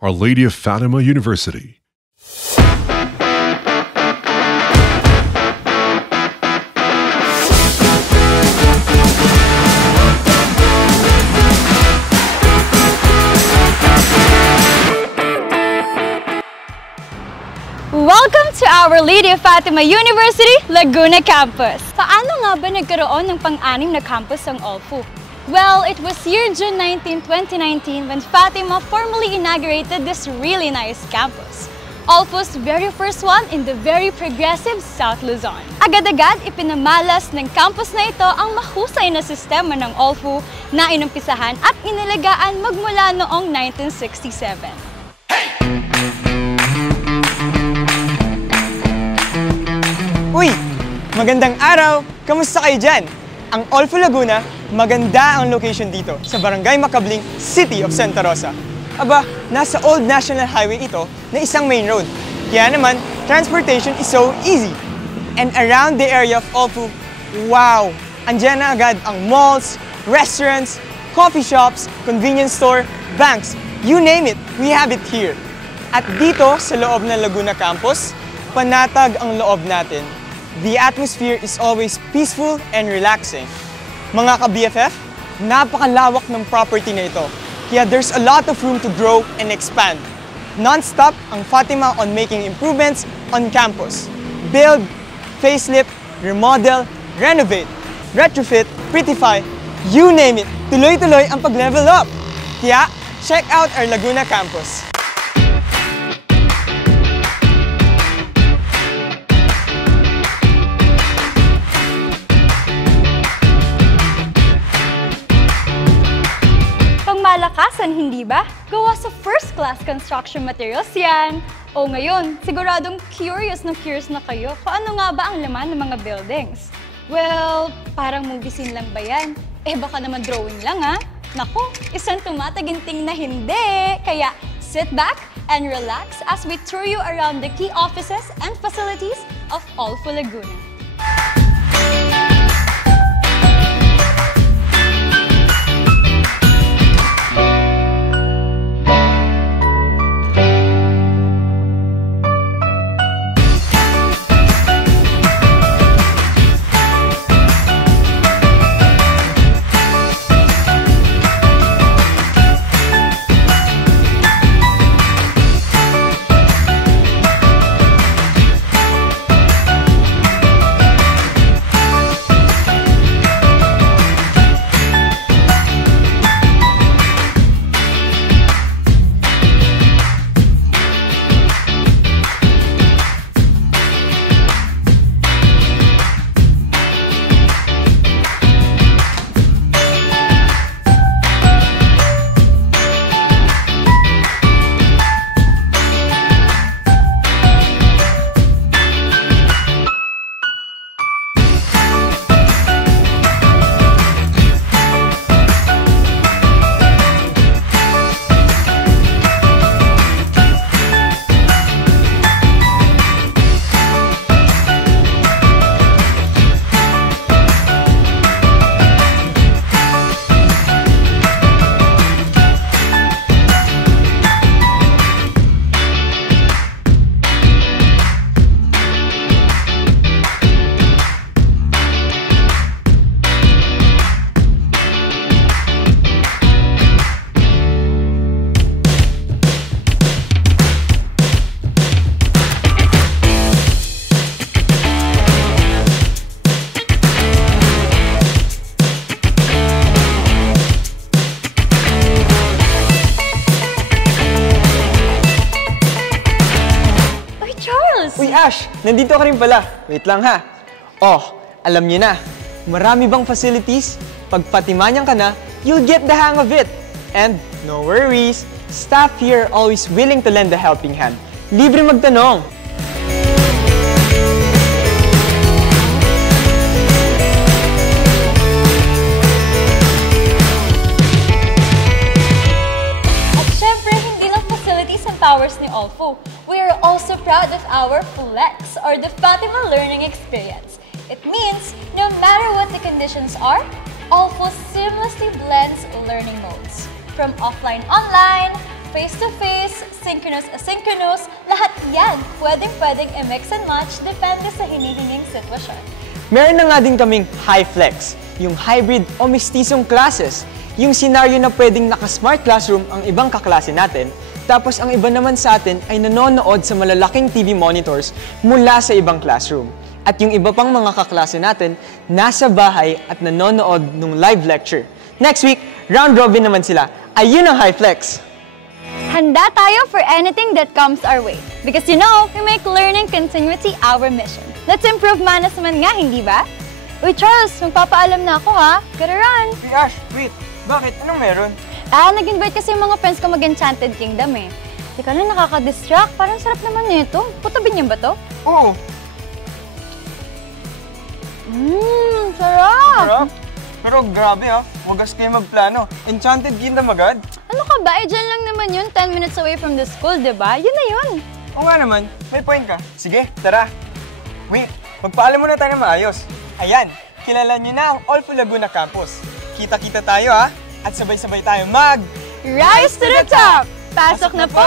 Our Lady of Fatima University. Welcome to Our Lady of Fatima University, Laguna Campus. Paano nga ba nagkaroon ng pang-anim na campus ang ALFU? Well, it was year June 19, 2019 when Fatima formally inaugurated this really nice campus. ALFU's very first one in the very progressive South Luzon. Agad-agad ipinamalas ng campus na ito ang mahusay na sistema ng ALFU na inumpisahan at inilagaan magmula noong 1967. Uy! Magandang araw! Kamusta kayo dyan? Ang ALFU Laguna, maganda ang location dito sa Barangay Makabling, City of Santa Rosa. Aba, nasa Old National Highway ito na isang main road. Kaya naman, transportation is so easy. And around the area of ALFU, wow! Andyan na agad ang malls, restaurants, coffee shops, convenience store, banks, you name it, we have it here. At dito sa loob ng Laguna Campus, panatag ang loob natin. The atmosphere is always peaceful and relaxing. Mga ka-BFF, napakalawak ng property na ito. Kaya there's a lot of room to grow and expand. Non-stop ang Fatima on making improvements on campus. Build, facelift, remodel, renovate, retrofit, prettify, you name it. Tuloy-tuloy ang pag-level up. Kaya, check out our Laguna Campus. Malakasan, hindi ba? Gawa sa first-class construction materials yan. O ngayon, siguradong curious na kayo kung ano nga ba ang laman ng mga buildings. Well, parang movie scene lang ba yan? Eh baka naman drawing lang ha? Naku, isang tumataginting na hindi. Kaya sit back and relax as we tour you around the key offices and facilities of ALFU Laguna. Uy Ash, nandito ka rin pala. Wait lang ha. Oh, alam niyo na, marami bang facilities? Pag Fatimanyang ka na, you'll get the hang of it. And no worries, staff here are always willing to lend a helping hand. Libre magtanong. Powers ni ALFU. We are also proud of our FLEX, or the Fatima Learning Experience. It means no matter what the conditions are, ALFU seamlessly blends learning modes. From offline-online, face-to-face, synchronous, asynchronous, lahat yan pwedeng i-mix and match depende sa hinihinging sitwasyon. Meron na nga din kaming high flex, yung hybrid o mistisong classes. Yung senaryo na pwedeng naka-smart classroom ang ibang kaklase natin, tapos ang iba naman sa atin ay nanonood sa malalaking TV monitors mula sa ibang classroom. At yung iba pang mga kaklase natin, nasa bahay at nanonood ng live lecture. Next week, round robin naman sila. Ayun ang high flex! Handa tayo for anything that comes our way. Because we make learning continuity our mission. Let's improve management nga, hindi ba? Uy, Charles, magpapaalam na ako ha. Gotta run! Hey Ash, wait! Bakit? Anong meron? Nag-invite kasi yung mga friends ko mag-Enchanted Kingdom eh. Teka lang, nakaka-distract. Parang sarap naman nito. Putabin niya ba to? Oo! Sarap! Sarap! Pero grabe ha, wagas kayo magplano. Enchanted Kingdom agad? Ano ka ba? Dyan lang naman yun. 10 minutes away from the school, diba? Yun na yun. Oo nga naman, may point ka. Sige, tara. Wait, magpaalam muna tayo na maayos. Ayan, kilala niyo na ang All-Fu Laguna Campus. Kita-kita tayo ha, at sabay-sabay tayo Rise to the top! Pasok na po!